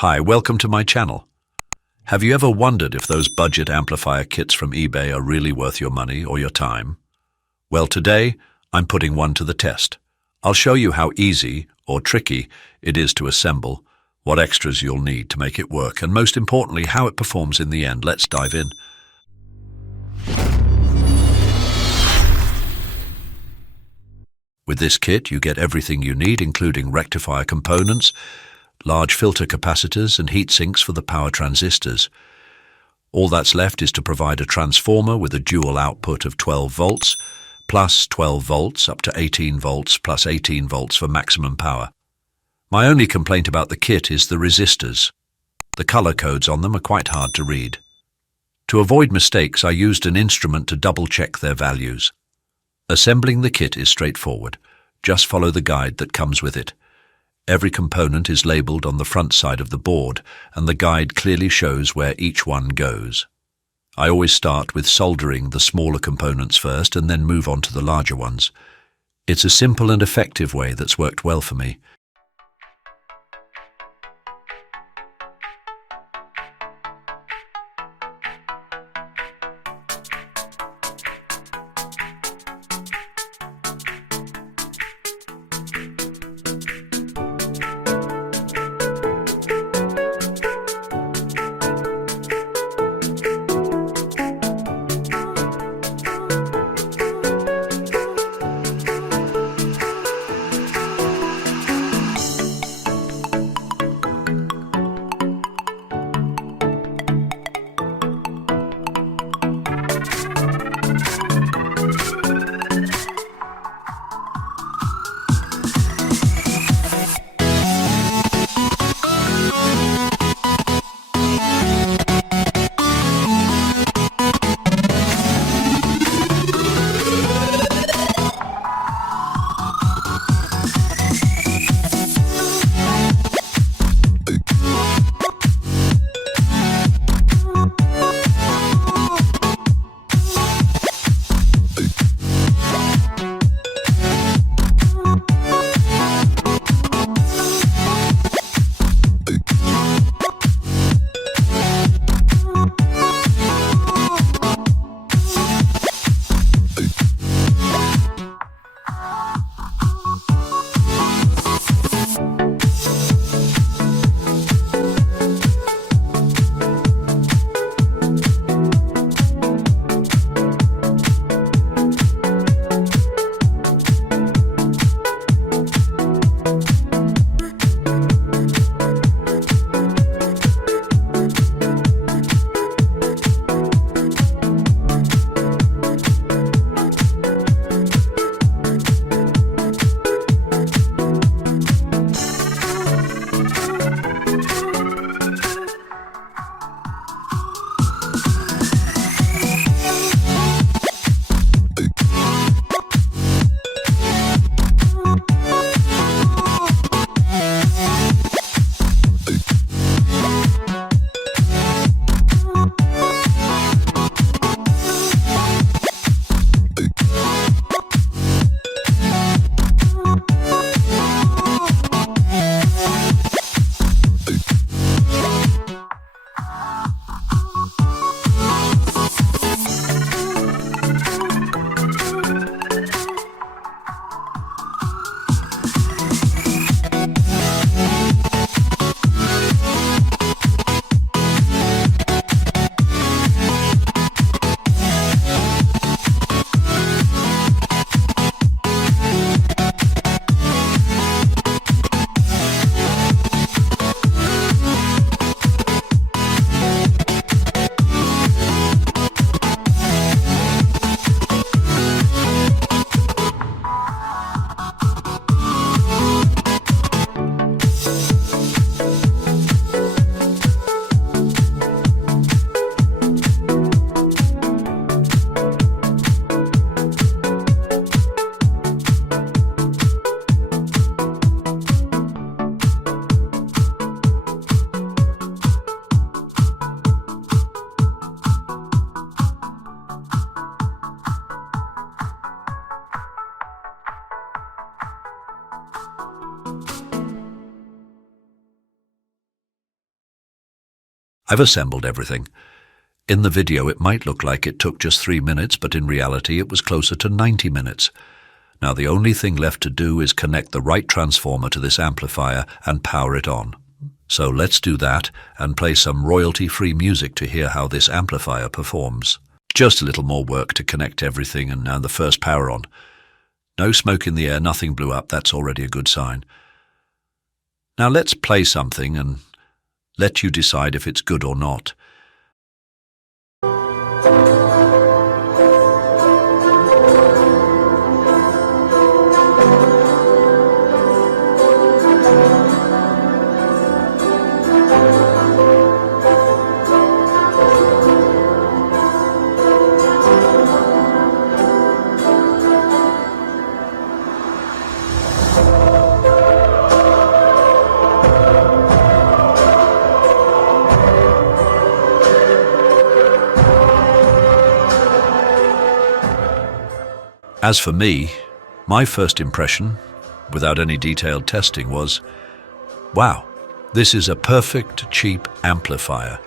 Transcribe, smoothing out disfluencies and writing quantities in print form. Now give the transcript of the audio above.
Hi, welcome to my channel. Have you ever wondered if those budget amplifier kits from eBay are really worth your money or your time? Well, today, I'm putting one to the test. I'll show you how easy, or tricky, it is to assemble, what extras you'll need to make it work, and most importantly, how it performs in the end. Let's dive in. With this kit, you get everything you need, including rectifier components, large filter capacitors and heat sinks for the power transistors. All that's left is to provide a transformer with a dual output of 12 volts, plus 12 volts up to 18 volts plus 18 volts for maximum power. My only complaint about the kit is the resistors. The color codes on them are quite hard to read. To avoid mistakes, I used an instrument to double-check their values. Assembling the kit is straightforward. Just follow the guide that comes with it. Every component is labeled on the front side of the board, and the guide clearly shows where each one goes. I always start with soldering the smaller components first and then move on to the larger ones. It's a simple and effective way that's worked well for me. I've assembled everything. In the video it might look like it took just 3 minutes, but in reality it was closer to 90 minutes. Now the only thing left to do is connect the right transformer to this amplifier and power it on. So let's do that and play some royalty-free music to hear how this amplifier performs. Just a little more work to connect everything and now the first power on. No smoke in the air, nothing blew up, that's already a good sign. Now let's play something and let you decide if it's good or not. As for me, my first impression, without any detailed testing, was, wow, this is a perfect cheap amplifier.